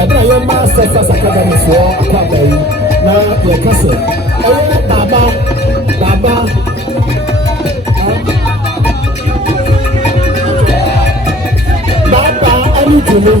ɛbɛn a yɛ master fast academy foɔ akɔ abayi na yɛ kasa ɛyɛ baba ɛne tumi.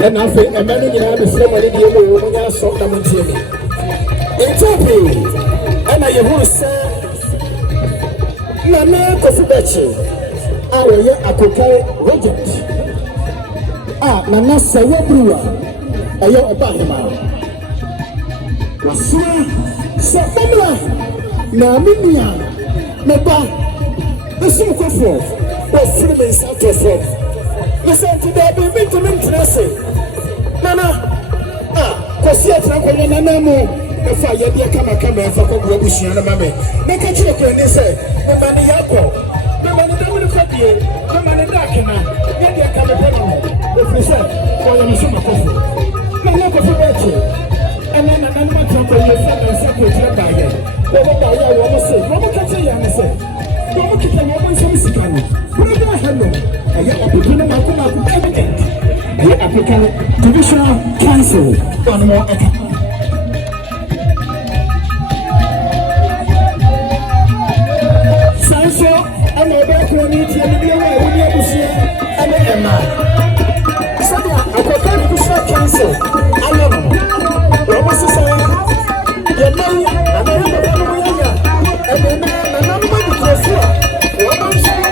And I think a man in the family, the woman has sold them into me. It's okay. And I will say, Nana Kofubechi, I will get a cocaine regent. Nana Sawa Brewer, a young Bahama. Sapamla, Naminia, Naba, the Simcoe, or Freeman South of listen to that, be to me to Nana, Kosia Tranquil Nanamu, the fire be a camera for Kobusiana Mammy. Make a check when they say, the money Yako, the money that will affect you, the money Dakina, get their camera, if we said, for your Mishima Kofu. No look of Betty, and then another temple you said and secretary by you. What about your woman say? What can say, and say, what can you woman say, Sikani? What do I have? I get a beginning of the African Divisional Council. One more Sancho, I'm a back when you tell me when you see and Emma. So, African Divisional Council. I love them. What say? Your money, and I have a family, and the man, and I'm going to cross you. What I'm saying,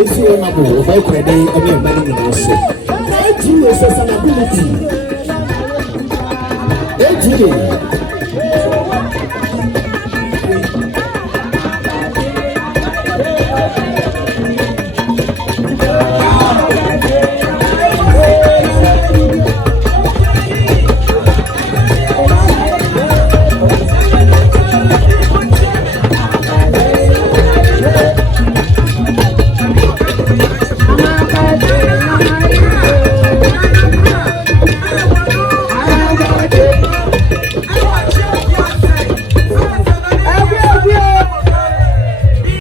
Esi ona bo o ba kwede ene mani ni so. Ejile is an ability. Ejile